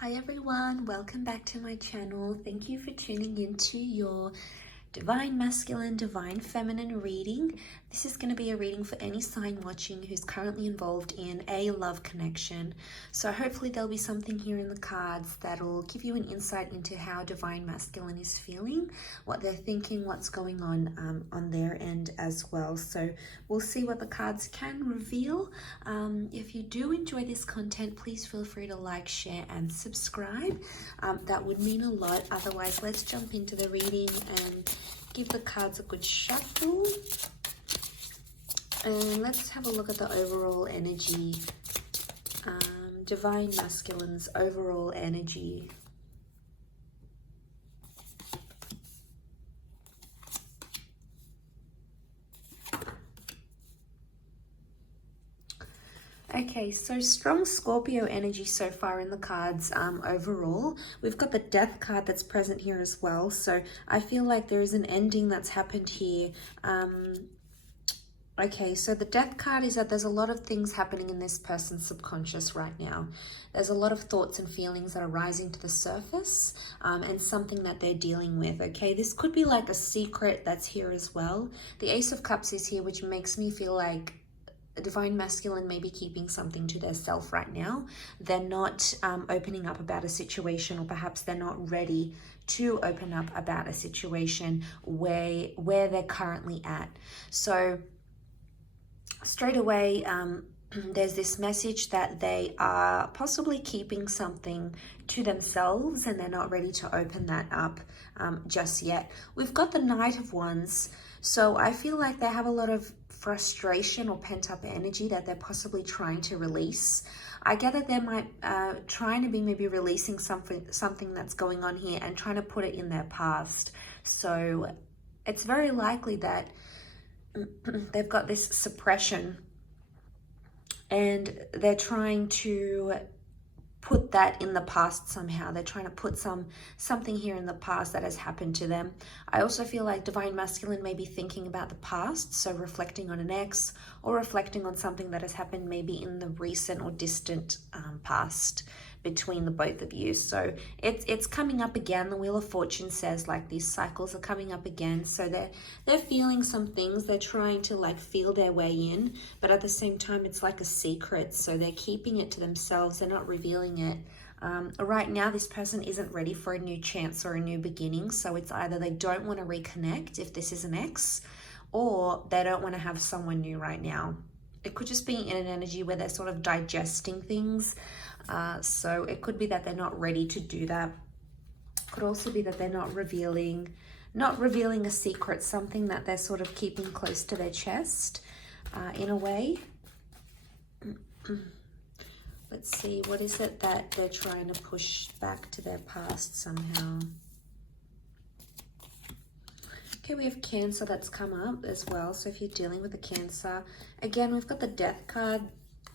Hi everyone, welcome back to my channel. Thank you for tuning into your Divine Masculine, Divine Feminine reading. This is going to be a reading for any sign watching who's currently involved in a love connection. So hopefully there'll be something here in the cards that'll give you an insight into how Divine Masculine is feeling, what they're thinking, what's going on their end as well. So we'll see what the cards can reveal. If you do enjoy this content, please feel free to like, share, and subscribe. That would mean a lot. Otherwise, let's jump into the reading and give the cards a good shuffle. And let's have a look at the overall energy. Divine Masculine's overall energy. Okay, so strong Scorpio energy so far in the cards overall. We've got the Death card that's present here as well. So I feel like there is an ending that's happened here. Okay, so the Death card is that there's a lot of things happening in this person's subconscious right now. There's a lot of thoughts and feelings that are rising to the surface and something that they're dealing with, okay? This could be like a secret that's here as well. The Ace of Cups is here, which makes me feel like Divine Masculine may be keeping something to their self right now. They're not opening up about a situation, or perhaps they're not ready to open up about a situation where they're currently at. So straight away, there's this message that they are possibly keeping something to themselves and they're not ready to open that up just yet. We've got the Knight of Wands. So I feel like they have a lot of frustration or pent-up energy that they're possibly trying to release. I get that they might trying to be maybe releasing something that's going on here and trying to put it in their past. So it's very likely that they've got this suppression and they're trying to put that in the past somehow. They're trying to put something here in the past that has happened to them. I also feel like Divine Masculine may be thinking about the past, so reflecting on an ex or reflecting on something that has happened maybe in the recent or distant past between the both of you. So it's coming up again. The Wheel of Fortune says like these cycles are coming up again. So they're feeling some things. They're trying to like feel their way in, but at the same time it's like a secret. So they're keeping it to themselves. They're not revealing it. Right now this person isn't ready for a new chance or a new beginning. So it's either they don't want to reconnect if this is an ex, or they don't want to have someone new right now. It could just be in an energy where they're sort of digesting things. So it could be that they're not ready to do that. Could also be that they're not revealing a secret, something that they're sort of keeping close to their chest in a way. Let's see, what is it that they're trying to push back to their past somehow? Okay, we have Cancer that's come up as well. So if you're dealing with a Cancer, again, we've got the Death card.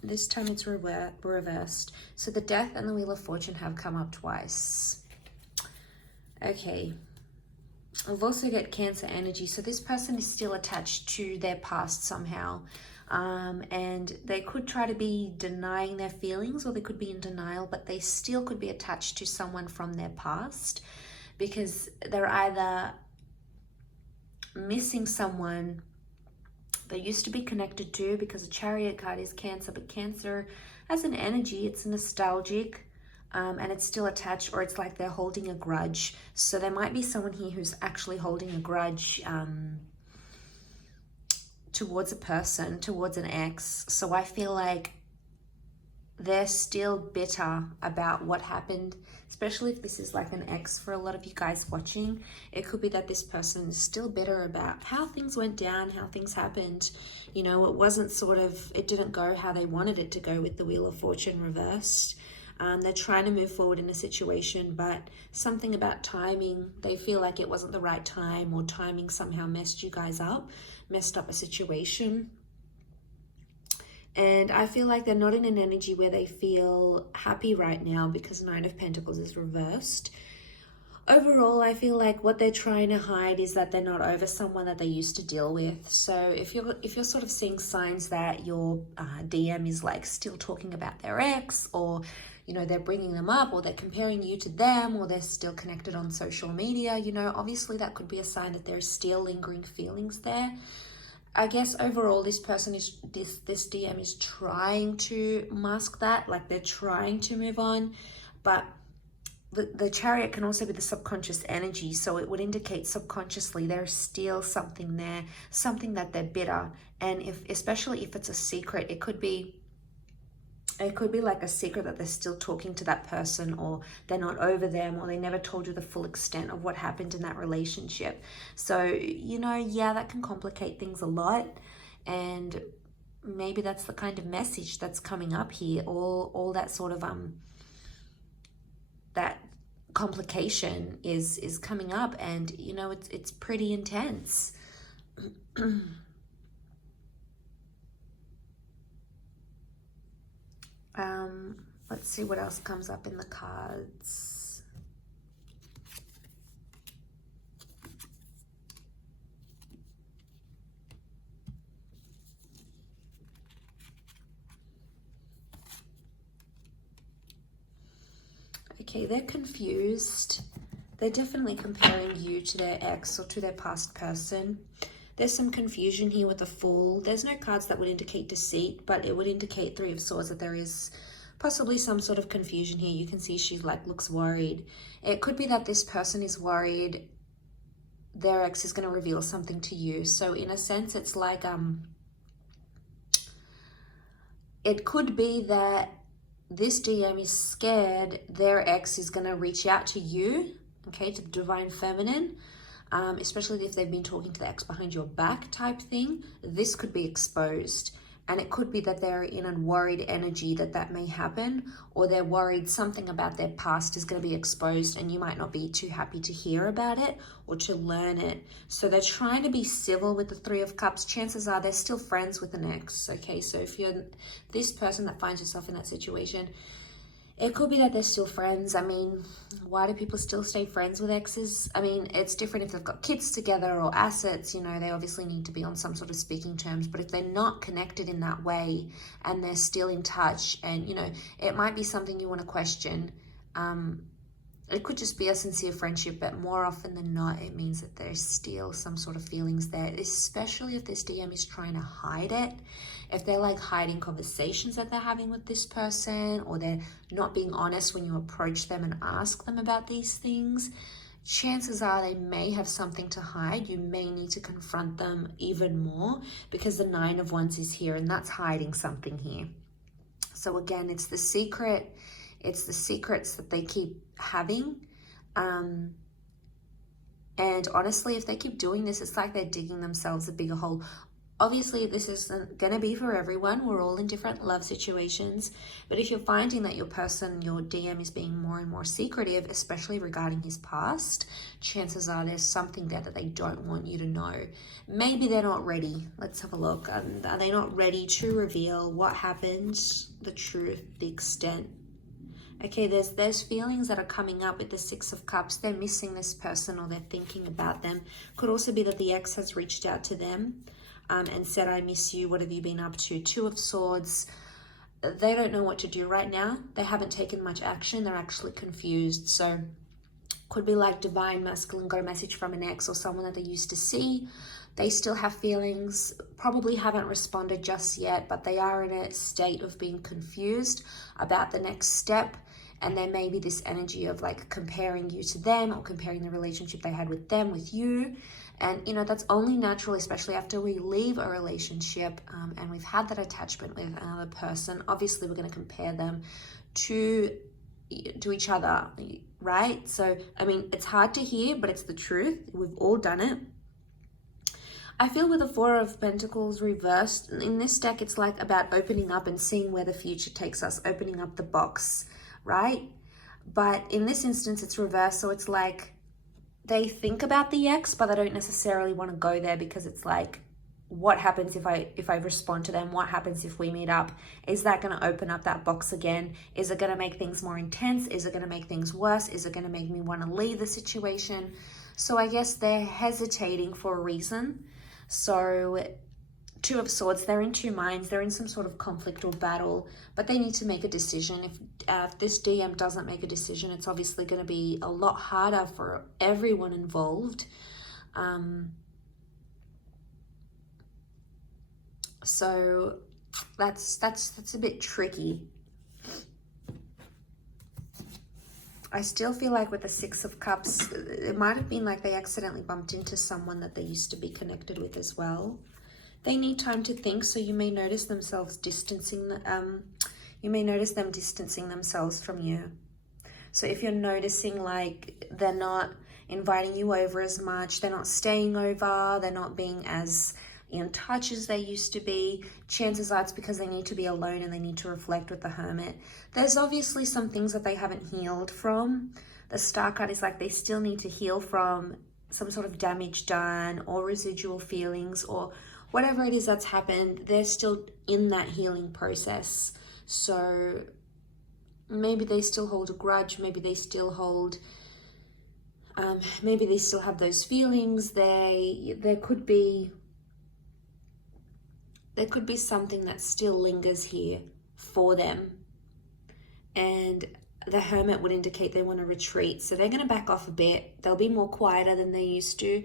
This time it's reversed. So the Death and the Wheel of Fortune have come up twice. Okay. We've also got Cancer energy. So this person is still attached to their past somehow. And they could try to be denying their feelings, or they could be in denial, but they still could be attached to someone from their past because they're either missing someone they used to be connected to, because a Chariot card is Cancer, but Cancer as an energy, it's nostalgic and it's still attached, or it's like they're holding a grudge. So there might be someone here who's actually holding a grudge towards a person, towards an ex. So I feel like they're still bitter about what happened, especially if this is like an ex for a lot of you guys watching. It could be that this person is still bitter about how things went down, how things happened. You know, it didn't go how they wanted it to go with the Wheel of Fortune reversed. They're trying to move forward in a situation, but something about timing, they feel like it wasn't the right time, or timing somehow messed you guys up, messed up a situation. And I feel like they're not in an energy where they feel happy right now, because Nine of Pentacles is reversed. Overall, I feel like what they're trying to hide is that they're not over someone that they used to deal with. So if you're sort of seeing signs that your DM is like still talking about their ex, or you know, they're bringing them up, or they're comparing you to them, or they're still connected on social media, you know, obviously that could be a sign that there's still lingering feelings there. I guess overall this person is, this DM is trying to mask that, like they're trying to move on, but the Chariot can also be the subconscious energy, so it would indicate subconsciously there's still something there, something that they're bitter. And if, especially if it's a secret, it could be like a secret that they're still talking to that person, or they're not over them, or they never told you the full extent of what happened in that relationship. So, you know, yeah, that can complicate things a lot. And maybe that's the kind of message that's coming up here. All that sort of that complication is coming up, and you know, it's pretty intense. Let's see what else comes up in the cards. Okay, they're confused. They're definitely comparing you to their ex or to their past person. There's some confusion here with the Fool. There's no cards that would indicate deceit, but it would indicate Three of Swords that there is possibly some sort of confusion here. You can see she like looks worried. It could be that this person is worried their ex is going to reveal something to you. So in a sense, it's like it could be that this DM is scared their ex is going to reach out to you, okay, to the Divine Feminine, especially if they've been talking to the ex behind your back type thing. This could be exposed, and it could be that they're in a worried energy that may happen, or they're worried something about their past is going to be exposed and you might not be too happy to hear about it or to learn it. So they're trying to be civil with the Three of Cups. Chances are they're still friends with an ex, okay? So if you're this person that finds yourself in that situation, it could be that they're still friends. I mean, why do people still stay friends with exes? I mean, it's different if they've got kids together or assets, you know, they obviously need to be on some sort of speaking terms. But if they're not connected in that way and they're still in touch, and, you know, it might be something you want to question. It could just be a sincere friendship, but more often than not, it means that there's still some sort of feelings there, especially if this DM is trying to hide it. If they're like hiding conversations that they're having with this person, or they're not being honest when you approach them and ask them about these things, chances are they may have something to hide. You may need to confront them even more, because the Nine of Wands is here, and that's hiding something here. So again, it's the secret. It's the secrets that they keep having. And honestly, if they keep doing this, it's like they're digging themselves a bigger hole. Obviously, this isn't going to be for everyone. We're all in different love situations. But if you're finding that your person, your DM, is being more and more secretive, especially regarding his past, chances are there's something there that they don't want you to know. Maybe they're not ready. Let's have a look. Are they not ready to reveal what happened, the truth, the extent? Okay, there's feelings that are coming up with the Six of Cups. They're missing this person, or they're thinking about them. Could also be that the ex has reached out to them and said, I miss you, what have you been up to? Two of Swords. They don't know what to do right now. They haven't taken much action. They're actually confused. So could be like Divine Masculine got a message from an ex or someone that they used to see. They still have feelings, probably haven't responded just yet, but they are in a state of being confused about the next step. And there may be this energy of like comparing you to them, or comparing the relationship they had with them with you. And, you know, that's only natural, especially after we leave a relationship and we've had that attachment with another person. Obviously, we're going to compare them to each other, right? So, I mean, it's hard to hear, but it's the truth. We've all done it. I feel with the Four of Pentacles reversed, in this deck, it's like about opening up and seeing where the future takes us, opening up the box, right? But in this instance, it's reversed. So it's like they think about the ex, but they don't necessarily want to go there, because it's like, what happens if I respond to them? What happens if we meet up? Is that going to open up that box again? Is it going to make things more intense? Is it going to make things worse? Is it going to make me want to leave the situation? So I guess they're hesitating for a reason. So Two of Swords, they're in two minds. They're in some sort of conflict or battle, but they need to make a decision. If this DM doesn't make a decision, it's obviously going to be a lot harder for everyone involved. So that's a bit tricky. I still feel like with the Six of Cups, it might have been like they accidentally bumped into someone that they used to be connected with as well. They need time to think, so you may notice themselves distancing, you may notice them distancing themselves from you. So if you're noticing like they're not inviting you over as much, they're not staying over, they're not being as in touch as they used to be, chances are it's because they need to be alone and they need to reflect with the Hermit. There's obviously some things that they haven't healed from. The Star card is like they still need to heal from some sort of damage done or residual feelings or whatever it is that's happened. They're still in that healing process. So maybe they still hold a grudge, maybe they still hold, maybe they still have those feelings. There could be something that still lingers here for them. And the Hermit would indicate they want to retreat. So they're going to back off a bit. They'll be more quieter than they used to.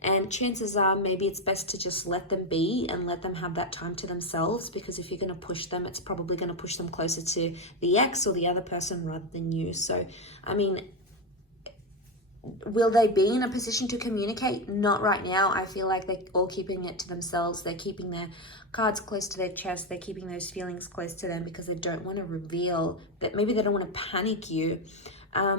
And chances are maybe it's best to just let them be and let them have that time to themselves, because if you're going to push them, it's probably going to push them closer to the ex or the other person rather than you. So, I mean, will they be in a position to communicate? Not right now. I feel like they're all keeping it to themselves. They're keeping their cards close to their chest. They're keeping those feelings close to them because they don't want to reveal that. Maybe they don't want to panic you.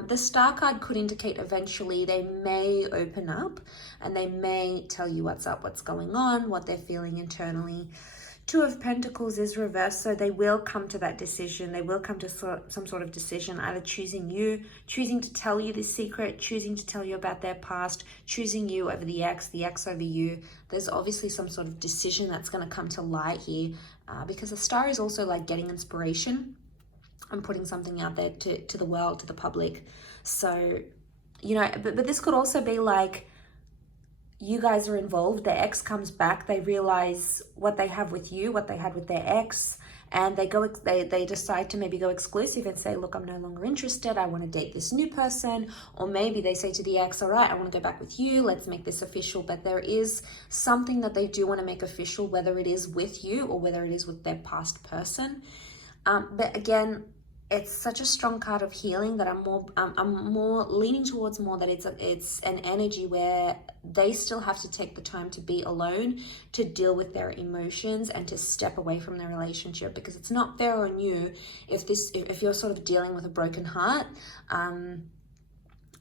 The Star card could indicate eventually they may open up and they may tell you what's up, what's going on, what they're feeling internally. Two of Pentacles is reversed, so they will come to that decision. They will come to some sort of decision, either choosing you, choosing to tell you this secret, choosing to tell you about their past, choosing you over the ex over you. There's obviously some sort of decision that's going to come to light here, because the Star is also like getting inspiration and putting something out there to the world, to the public. So, you know, but this could also be like, you guys are involved, the ex comes back, they realize what they have with you, what they had with their ex, and they decide to maybe go exclusive and say, look, I'm no longer interested, I want to date this new person. Or maybe they say to the ex, all right, I want to go back with you, let's make this official. But there is something that they do want to make official, whether it is with you or whether it is with their past person. But again, it's such a strong card of healing that I'm more leaning towards more that it's an energy where they still have to take the time to be alone, to deal with their emotions and to step away from their relationship, because it's not fair on you if you're sort of dealing with a broken heart,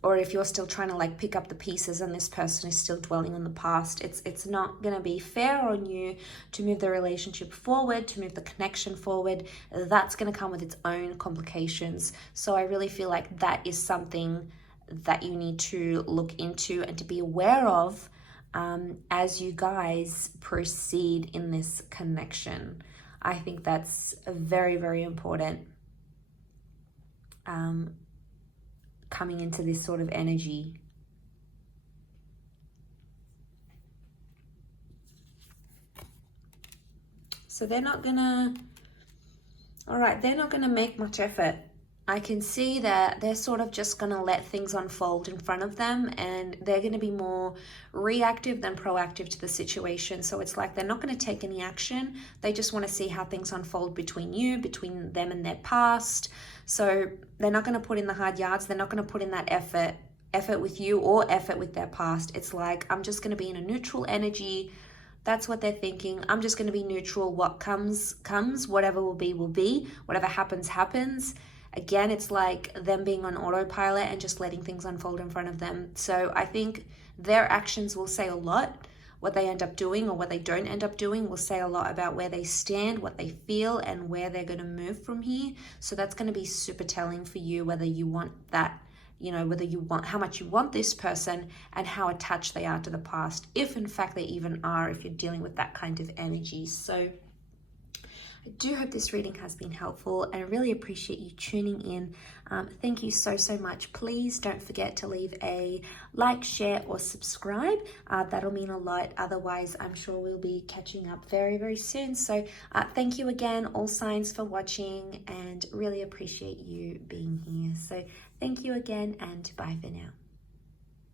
or if you're still trying to like pick up the pieces and this person is still dwelling on the past. It's not going to be fair on you to move the relationship forward, to move the connection forward. That's going to come with its own complications. So I really feel like that is something that you need to look into and to be aware of as you guys proceed in this connection. I think that's very, very important. Coming into this sort of energy. So they're not gonna, all right, they're not gonna make much effort. I can see that they're sort of just gonna let things unfold in front of them, and they're gonna be more reactive than proactive to the situation. So it's like they're not gonna take any action. They just wanna see how things unfold between between them and their past. So they're not going to put in the hard yards. They're not going to put in that effort with you or effort with their past. It's like, I'm just going to be in a neutral energy. That's what they're thinking. I'm just going to be neutral. What comes, comes. Whatever will be. Whatever happens, happens. Again, it's like them being on autopilot and just letting things unfold in front of them. So I think their actions will say a lot. What they end up doing or what they don't end up doing will say a lot about where they stand, what they feel, and where they're going to move from here. So that's going to be super telling for you, whether you want that, you know, whether you want, how much you want this person and how attached they are to the past, if in fact they even are, if you're dealing with that kind of energy. So I do hope this reading has been helpful, and I really appreciate you tuning in. Thank you so, so much. Please don't forget to leave a like, share, or subscribe. That'll mean a lot. Otherwise, I'm sure we'll be catching up very, very soon. So thank you again, all signs, for watching, and really appreciate you being here. So thank you again, and bye for now.